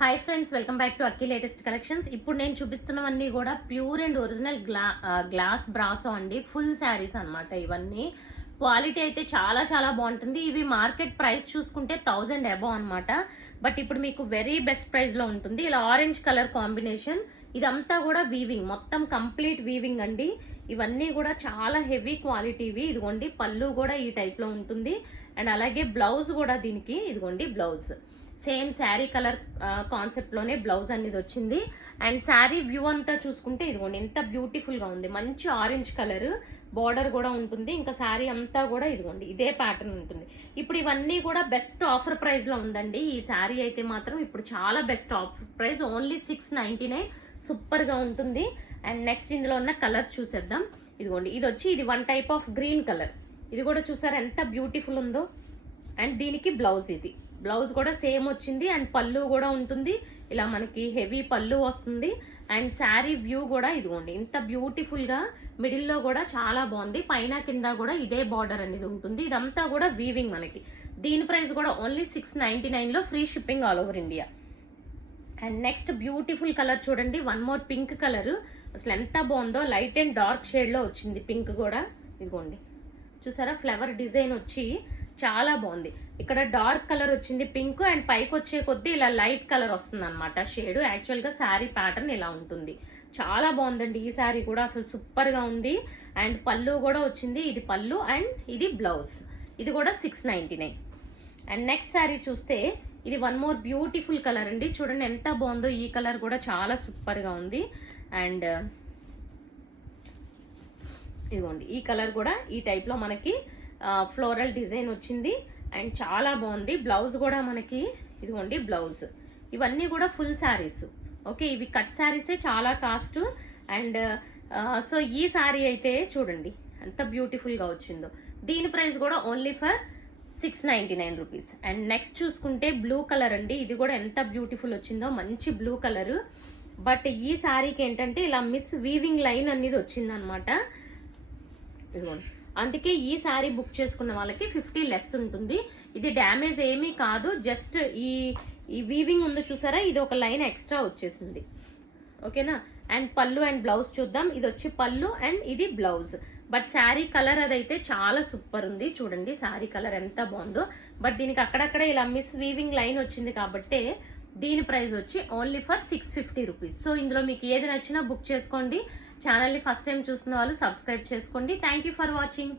Hi friends, welcome back to Akki latest collections. ఇప్పుడు నేను చూపిస్తున్నవన్నీ కూడా pure and original glass brasso అండి. Full saris అన్నమాట. ఇవన్నీ క్వాలిటీ అయితే చాలా చాలా బాగుంటుంది. ఇవి మార్కెట్ ప్రైస్ చూసుకుంటే 1000 అబౌవ్ అనమాట. బట్ ఇప్పుడు మీకు వెరీ బెస్ట్ ప్రైస్ లో ఉంటుంది. ఇలా ఆరెంజ్ కలర్ కాంబినేషన్, ఇదంతా కూడా వీవింగ్, మొత్తం కంప్లీట్ వీవింగ్ అండి. ఇవన్నీ కూడా చాలా హెవీ క్వాలిటీవి. ఇదిగోండి పళ్ళు కూడా ఈ టైప్ లో ఉంటుంది. అండ్ అలాగే బ్లౌజ్ కూడా దీనికి ఇదిగోండి blouse same sari colour concept లోనే బ్లౌజ్ అనేది వచ్చింది. అండ్ శారీ వ్యూ అంతా చూసుకుంటే ఇదిగోండి ఎంత బ్యూటిఫుల్ గా ఉంది. మంచి ఆరెంజ్ కలర్ బార్డర్ కూడా ఉంటుంది. ఇంకా శారీ అంతా కూడా ఇదిగోండి ఇదే ప్యాటర్న్ ఉంటుంది. ఇప్పుడు ఇవన్నీ కూడా బెస్ట్ ఆఫర్ ప్రైస్ లో ఉందండి. ఈ శారీ అయితే మాత్రం ఇప్పుడు చాలా best offer price, only 699. Super గా ఉంటుంది. అండ్ నెక్స్ట్ ఇందులో ఉన్న కలర్స్ చూసేద్దాం. ఇదిగోండి ఇది one type of green colour. ఇది కూడా చూసారా ఎంత బ్యూటిఫుల్ ఉందో. అండ్ దీనికి బ్లౌజ్ కూడా సేమ్ వచ్చింది. అండ్ పళ్ళు కూడా ఉంటుంది. ఇలా మనకి హెవీ పళ్ళు వస్తుంది. అండ్ శారీ వ్యూ కూడా ఇదిగోండి ఇంత బ్యూటిఫుల్ గా మిడిల్ లో కూడా చాలా బాగుంది. పైన కింద కూడా ఇదే బార్డర్ అనేది ఉంటుంది. ఇదంతా కూడా వీవింగ్ మనకి. దీని ప్రైస్ కూడా ఓన్లీ 699 లో, free shipping all over India. And next beautiful colour చూడండి, వన్ మోర్ పింక్ కలర్. అసలు ఎంత బాగుందో, లైట్ అండ్ డార్క్ షేడ్ లో వచ్చింది పింక్ కూడా. ఇదిగోండి చూసారా ఫ్లవర్ డిజైన్ వచ్చి చాలా బాగుంది. ఇక్కడ డార్క్ కలర్ వచ్చింది పింక్, అండ్ పైకి వచ్చే కొద్దీ ఇలా లైట్ కలర్ వస్తుంది అనమాట షేడ్. యాక్చువల్ గా శారీ ప్యాటర్న్ ఇలా ఉంటుంది. చాలా బాగుందండి ఈ శారీ కూడా, అసలు సూపర్ గా ఉంది. అండ్ పళ్ళు కూడా వచ్చింది. ఇది పళ్ళు అండ్ ఇది బ్లౌజ్. ఇది కూడా 699. అండ్ నెక్స్ట్ శారీ చూస్తే ఇది వన్ మోర్ బ్యూటిఫుల్ కలర్ అండి. చూడండి ఎంత బాగుందో. ఈ కలర్ కూడా చాలా సూపర్ గా ఉంది. అండ్ ఇదిగోండి ఈ కలర్ కూడా ఈ టైప్ లో మనకి ఫ్లోరల్ డిజైన్ వచ్చింది. అండ్ చాలా బాగుంది. బ్లౌజ్ కూడా మనకి ఇదిగోండి బ్లౌజ్. ఇవన్నీ కూడా ఫుల్ శారీస్. ఓకే, ఇవి కట్ శారీసే, చాలా కాస్ట్. అండ్ సో ఈ శారీ అయితే చూడండి ఎంత బ్యూటిఫుల్ గా వచ్చిందో. దీని ప్రైస్ కూడా only for 699 rupees. And next చూసుకుంటే బ్లూ కలర్ అండి. ఇది కూడా ఎంత బ్యూటిఫుల్ వచ్చిందో, మంచి బ్లూ కలర్. బట్ ఈ శారీకి ఏంటంటే ఇలా మిస్ వీవింగ్ లైన్ అనేది వచ్చింది అనమాట. అందుకే ఈ శారీ బుక్ చేసుకున్న వాళ్ళకి 50 లెస్ ఉంటుంది. ఇది డ్యామేజ్ ఏమీ కాదు, జస్ట్ ఈ వీవింగ్ ఉంది చూసారా, ఇది ఒక లైన్ ఎక్స్ట్రా వచ్చేసింది. ఓకేనా. అండ్ పళ్ళు అండ్ బ్లౌజ్ చూద్దాం. ఇది వచ్చి పళ్ళు అండ్ ఇది బ్లౌజ్. బట్ శారీ కలర్ అదైతే చాలా సూపర్ ఉంది. చూడండి శారీ కలర్ ఎంత బాగుందో. బట్ దీనికి అక్కడక్కడ ఇలా మిస్ వీవింగ్ లైన్ వచ్చింది కాబట్టి దీని ప్రైస్ వచ్చి ఓన్లీ ఫర్ 650 రూపీస్. సో ఇందులో మీకు ఏది నచ్చినా బుక్ చేసుకోండి. ఛానల్ని ఫస్ట్ టైం చూస్తున్న వాళ్ళు సబ్స్క్రైబ్ చేసుకోండి. Thank you for watching.